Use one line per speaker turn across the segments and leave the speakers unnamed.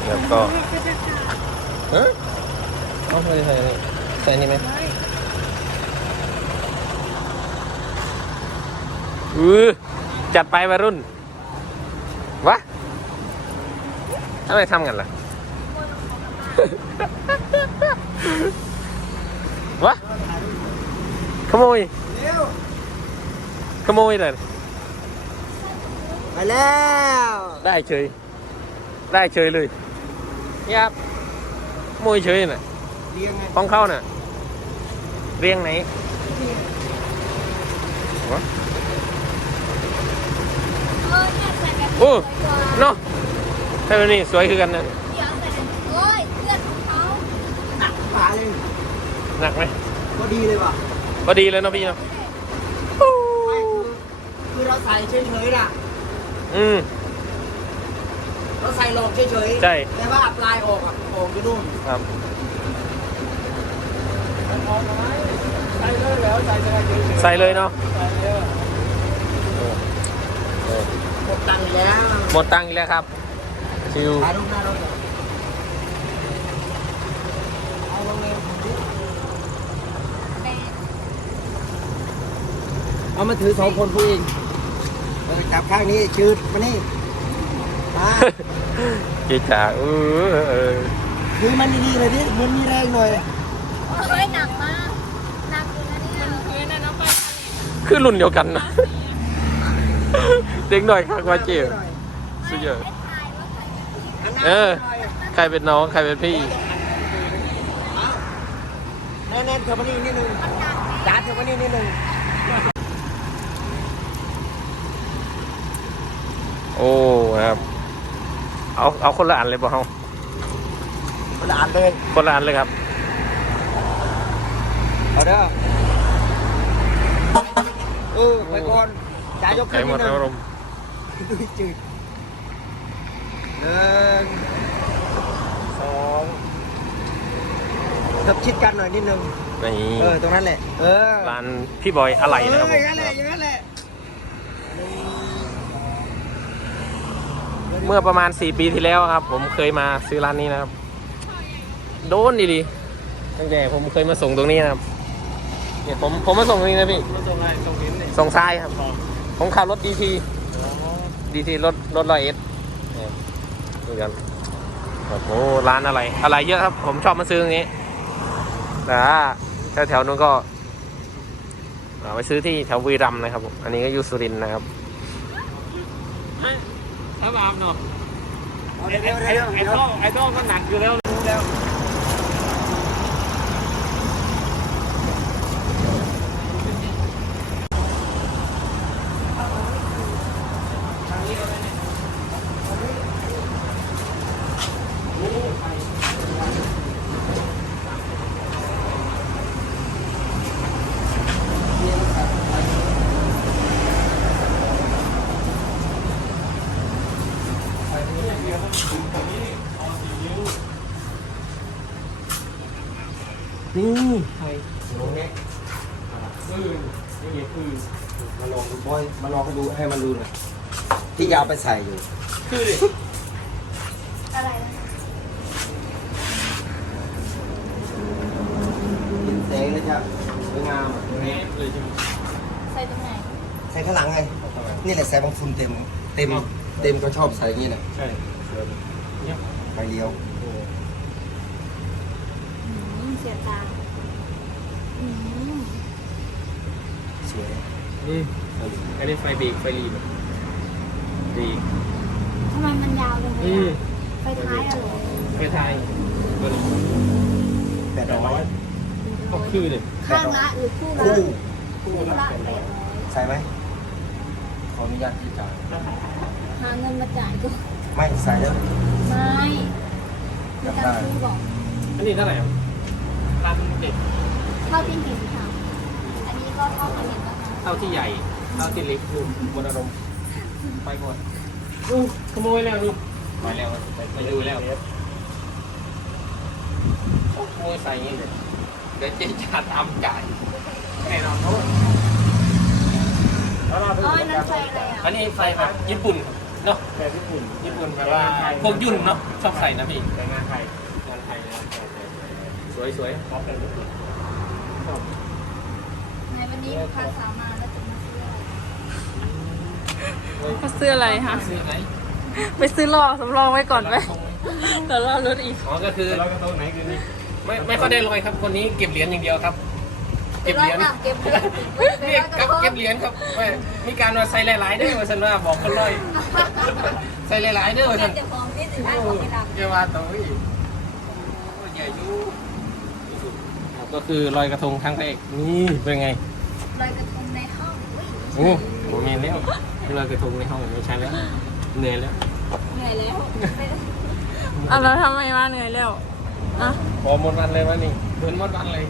แล้วก็เอาใส่นี่ไหมจัดไปวัยรุ่นวะทำไมทำกันล่ะวะขโมยเลย
ไปแล้ว
ได้เฉยเลยนี่ครับขโมยเฉยน่ะ
เรียงไง
ของเขาน่ะเรียงไหนวะโอ้เนาะใช่ไหมนี่สวยคือกันนะ
โอ้ยเพื่อนของเขา
หนักขาเลย
หนักไหม
ก็ดีเลยว่ะ
พอดีเลยเนาะพี่เนาะ
ไม่คือเราใส่เฉยๆน่ะ เราใส่หลอกเฉยๆ
ใช่
แต่ว่าปลายออกอ่ะออกอยู่นู่น
ครับ ใส่เลยเนาะ
หมดตังค์แล้ว
หมดตังค์อีกแล้วครับชิว
ถ่ายรูปหน้ารถเอาลงเลยเอามาถือ2 คนผู้หญิงจับข้างนี้ชืดมานี่มา
จีจ๋า
ถือมันดีๆเลยดิมันมีแรงหน่อย
เฮ้ยหนักมากหนักอยู่นะเนี่ยมันพื้นนะน้องไป
คือรุ่นเดียวกันนะ เด็กหน่อยข้างว่าเจี๋ยสุดยอดใครเป็นน้องใครเป็นพี่
แน่นๆเธอมานี่นิดนึงจ้าเธอมานี่นิดนึง
โอ้ครับเอาคนละอันเลยบ่เฮา
มันอ่านเลย
คนละอันเลยครับ
เอาเด้อไปก่อนจ่ายยก
ไก่
ขึ้น
หม
นิ
ด
ดนึ
อาง รมณ์
ดูจืด1 2ทับชิดกันหน่อยนิดนึง
นี่
ตรงนั้นแหละ
ร้านพี่บอยอะไรนะครับผม
อย่างนั้นแหละอย่างนั้นแหละ
เมื่อประมาณ4 ปีที่แล้วครับ ผมเคยมาซื้อร้านนี้นะครับ โดนดีตั้งแต่ผมเคยมาส่งตรงนี้นะครับเนี่ยผมมาส่งตรงนี้นะพี่
มาส่งอะไรส่งหินนี่
ส่งทรายครับ ผมขับรถดีทีรถ100S ดูกันโอ้โหร้านอะไรเยอะครับ ผมชอบมาซื้อตรงนี้แต่แถวนู้นก็ไปซื้อที่แถวบุรีรัมย์นะครับผมอันนี้ก็อยู่สุรินทร์นะครับถ้าบามเนาะไอ้ท่อก็หนักอยู่แล้ว
นี่
ใช่
ตรงนี้
นี่คือ
มาลองดูบอยมาลองดูให้มันดูหน่อยที่ยาวไปใส่อยู่
คือดิ
อะไรนะ
เห็นแสงเลยจ้ะสวยงาม
นี่เลยใช่ไหม
ใส่ตรงไหน
ใส่ข้างหลังไงนี่แหละใส่บางฝุ่นเต็มก็ชอบใส่อย่างนี้แหละ
ใช่เนี่ย
ไฟเลี้ยว
เสียตา
สวย
อันนี้ไฟเบรกไฟรีแบบดี
ทำไมมันยาวจังเลยอะไปท้ายอะเหรอ
ไฟไทยตัวนี้
800
ก็คือเลย
ข้างละหรือคู่ละ
คู่
คู่ละเป๊ะ
ใส่ไหมขออนุญาตที่จ่าย
หาเงินมาจ่ายก็
ไม่ใส่แล้ว
ไม่มีการซื้อบอก
อันนี้เท่าไหร่ครับร้านเด็ด
เท่าที่เห็นค่ะ อันนี้ก็เท่าที่เห็นก็
เท่าที่ใหญ่เท่าที่เล็กดูบนอารมณ์ไปหมดขโมยแล้วดูไปแล้วไปดูแล้วขโมยใส่ยังไงเดี๋ยวเจ๊จะทำจ่ายแน่นอนเขา
อ๋อนั่นไฟอะไรอ่ะ
อันนี้ไฟแบบญี่ปุ่นเนาะแบบญี่ปุ่นแบบว่าพวกยุ่นเนาะชอบใส่นะพี่แต่งานไทยนะครับสวยๆชอบเป็นญี่ปุ่น
ในวันนี้ลูกค้าสาวมาแล้วจะมาซื้ออะไร
มาซื้ออะไรคะ
ซื้อไหน
ไปซื้อรอสำรองไว้ก่อนไหมเดี๋ยวรอรถอีก
อ๋อก็คือลอยกระทงไหนคือนี่ไม่ค่อยได้ลอยครับคนนี้เก็บเหรียญอย่างเดียวครับ เก็บเหรียญ
เก็บเหรียญ
เรียกกับเก็บเหรียญครับไม่มีการมาใส่หลายๆเด้อว่าฉันว่าบอกคนลอยใส่หลายๆเด้อว่าฉัน
เก็บของที่สินค้าของที่รัก
เกี่ยวว่าตรงนี้ใหญ่ยูก็คือลอยกระทงครั้งแรกนี่เป็นไง
ลอยกระทงในห้อง
โอ้โหเมนแล้วลอยกระทงในห้องไม่ใช่แล้วเหนื่อยแล้ว
เหนื่อยแล้ว
อ่ะแล้วทำไมมาเหนื่อยแล้วอ่ะ
พอหมดวันเลยวะนี่เดินหมดวันเลย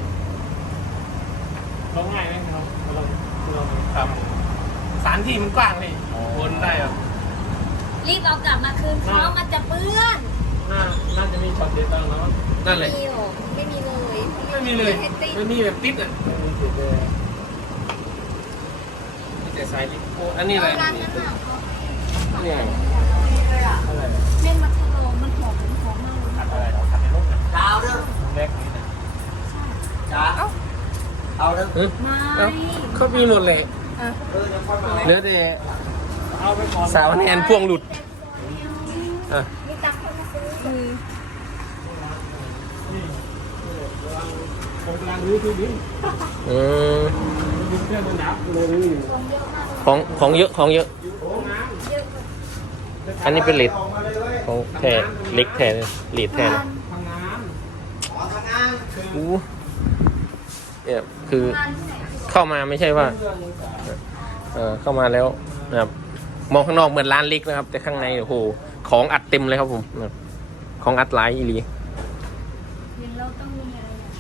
ร้องง่ายไหมครับเราทำสถานที่มันกว้างเลยวนได้แบบ
รีบเอากลับมาคืนเขามันจะเปื้อน
น่าจะมีช็อตเด็ดบ้างแล้วนั่นแหละ
มีหรอไม่มีเลย
ไม่มีเลย
ให้ติ๊ก
ไม่มีแบบติ๊ดอ่ะมีแต่สายลิปโอ้อันนี้อะไร
ร้านนั้นน่ะ
เนี่ย
เม่นมัทโลมันหอมมากเลย
ขัดอะไรเราขัดในรูปนะ
ดาวเด้อ
แรกนี่นะ
จ้าเอาเด้อ
ไม่
เขามีหมดเลย
อ่ะ
ยังค่อยมา
เหลือแต่สาวแนนพ่วงหลุดอ่ะ
มีตังค์คนมาซื้อ
อืม
ผมกำลังรื้อที่ดินเครื่องมันหนักเลย
ของเยอะมาก
ของเยอะ
เยอะ
อันนี้เป็นเหล็กของแท้เล็กแท้เลยเหล็กแท้เลย
อ๋อทำงาน
อู้เนี่ยคือ
ร้านที่ไหน
เข้ามาไม่ใช่ว่าเข้ามาแล้วนะครับมองข้างนอกเหมือนร้านเล็กนะครับ แต่ข้างในโอ้โหของอัดเต็มเลยครับผมนะครับของอัดหลายอีหลี
เห็นเราต้องมีอะไรอย่าง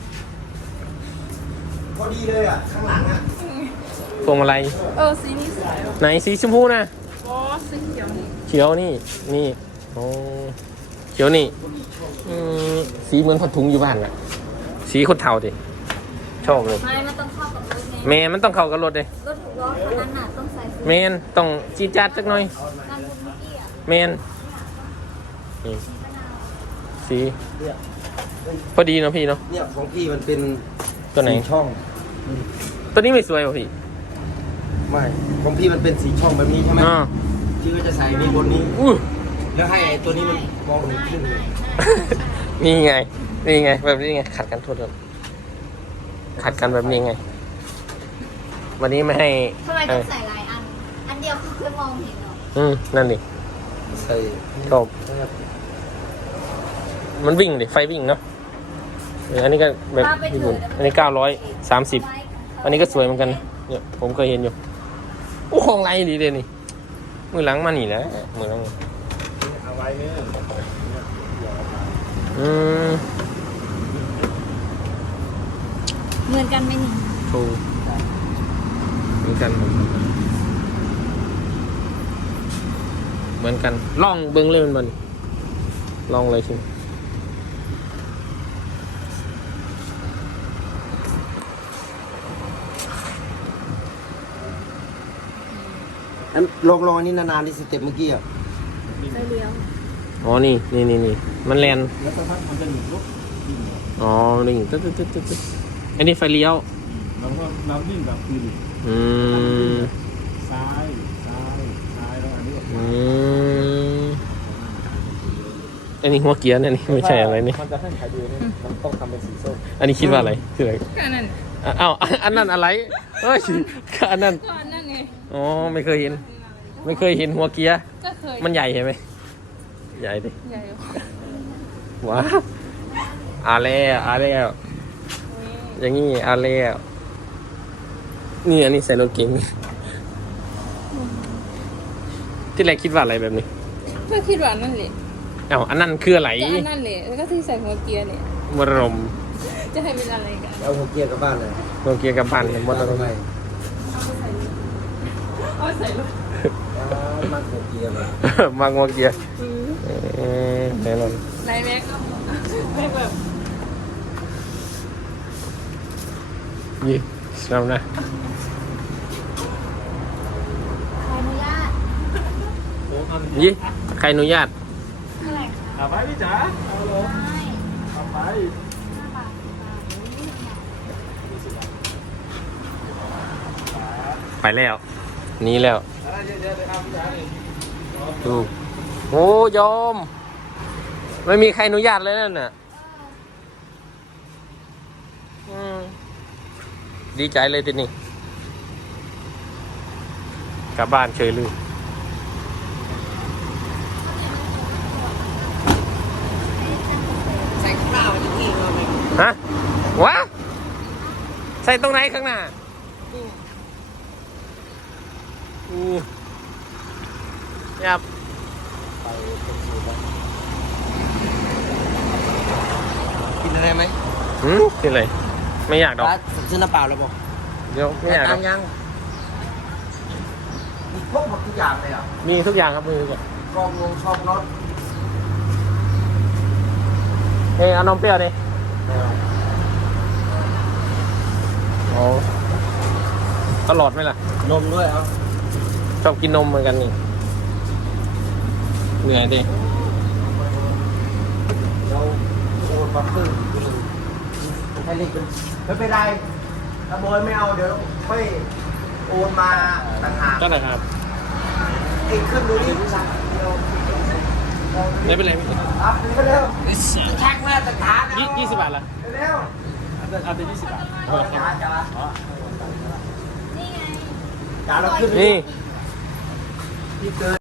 พอดีเลยอ่ะ ข้างหลังอ่ะ
พวงมาลัย
สีนี้สวย
ไหนสีชมพูนะ
อ๋อสีเขียวนี่
เขียวนี่นี่โอ้เขียวนี่สีเหมือนผัดถุงอยู่บ้านอะสีคนเทาดิชอบเลย
ไม่มันต้องเข้ากับรถไง
แมนมันต้องเข้ากับรถเลย
รถหกล้อคันนั้นน่ะต้องใส่
แมนต้องจีดจัดสักหน่อย
น้ำคุณเมื่อกี้อ่ะ
แมนนี่สีพอดีเนาะพี่เนาะ
เนี่ยของพี่มันเป็น
ตัวไหน
สีช่อง
ตัวนี้ไม่สวยป่ะพี่
ไม่ของพี่มันเป็นสีช่องแบบนี้ใช่ไหม
อ่า
พี่ก็จะใส่นี่บนนี้
อู้
แล้วให้ไอ้ตัวนี้มันมองเห็นขึ้นเลย
นี่ไงนี่ไงแบบนี้ไงขัดกันโทษครับขัดกันแบบนี้ไง วันนี้ไม่ให้
ทำไมต้องใส่หลายอัน อันเดียวคือมองเห็นเหรอ
นั่นดิ
ใส่
ชอบมันวิ่งดิไฟวิ่งเนาะอันนี้ก็แบบญี่ปุ่นอันนี้930 อันนี้ก็สวยเหมือนกันนะเนี่ยผมเคยเห็นอยู่โอ้ของไรดีเลยนี่มือหลังมาหนีแล้วมือหลังอืม
เหมือนกันไหมนี่
ถูกเหมือนกันเหมือนกันล่องเบิ้งเลยมันลองเลยชิม
อันลองอันนี้นานๆที่สเต็ปเมื่อกี้อ่ะ
ไฟเลี้ยว
อ๋อนี่มันแลน
แล้วสักพักมันจะหยุดลุก
อ๋อนี่ตึ๊ดอันนี้ไฟเลี้ยว
เราก็นับวิ่งแบบคือ
อืม
ซ้ายแล้วอันนี้ก็
อันนี้หัวเกียร์อันนี้ไม่ใช่อะไรนี่
มันจะให้ขายดีนี่มันต้องทำเป็นสีส้ม
อันนี้คิดว่าอะไรคืออะไร
ก็นั่น
อ้าวอันนั้นอะไรเอ้ยอันนั้น
ก็นั่นไง
อ๋อไม่เคยเห็นหัวเกียร์
ก็เคย
มันใหญ่ใช่ไหมใหญ่ดิ
ใหญ่
ว้าอาแล้วอย่างงี้อาแล้วนี่อันนี้ใส่รถเก๋งที่แรกคิดว่าอะไรแบบนี้
ก็คิดว่านั่นแหละ
อ้าวอันนั้นคืออะไร
ก็อันนั่นแหละแล้วก็ที่ใส่หัวเกียร์เนี่ย
มรม
จะให้เป็นอะไรกัน
แล้วหัวเกียร์กลับบ้านเลย
หัวเกียร์กับบ้านมร
ทำ
ม
ไม
เอาใส่รถ
มันหัวเกียร์เลย
มางหัวเกียร์แน่นอน
นายแม็กก็ไม่แบบ
ยี่ชอบนะ
ขออนุญาต
โอ้อัน
ยี่ใครอนุญาต
เท่าไหร่คะ
เอาไปพี่จ๋าเอาลง
ใช่
เอาไป
5 บาท10 บาท
ไปแล้วหนี้แล้ว
อะไรเยอะๆเลยครับพี่จ๋าเลย
ดูโอ้ยอม ไม่มีใครอนุญาตเลยนั่นน่ะอืมดีใจเลยทีนี้กลับบ้านเฉยเลย
ใส่ข้าวไว้ที่นี่เราไหม
ฮะวะใส่ตรงไหนข้างหน้าอู้ยับ
กินอะไรไหม
กินอะไรไม่อยากดอก
ร้านซื้อน้ำเปล่าแล้วบอก
เดี๋ยวไม่อยากด
ตั
อก
งยังมีพวกหมดทุกอย่างเลยอ่ะ
มีทุกอย่างครับมือก่อน
กองลงช่องรถ
เอ้ยเอานมเปรี้ยวดิเอาตลอดไหมล่ะ
นมด้วยเอา
ชอบกินนมเหมือนกันนี่เหนื่อยดิ
เราโอนมาครึ่งให้เล็กเป็นไม่เป็นไรถ้าบอยไม่เอาเดี๋ยวค่อยโอนมาต่างหาก
ก็นะครับ
เองขึ้นดูดิสั่งเดียว
ไม่เป็นไรไม่เป็นไร
ครับไปเร็วแท็กมาต่างหากเอา
20 บาทละ
เร็ว
เอาไป20 บาท
จ๋าจ๋า
นี่ไง
จ๋าเราขึ้นไป
นี่
ที่เกิน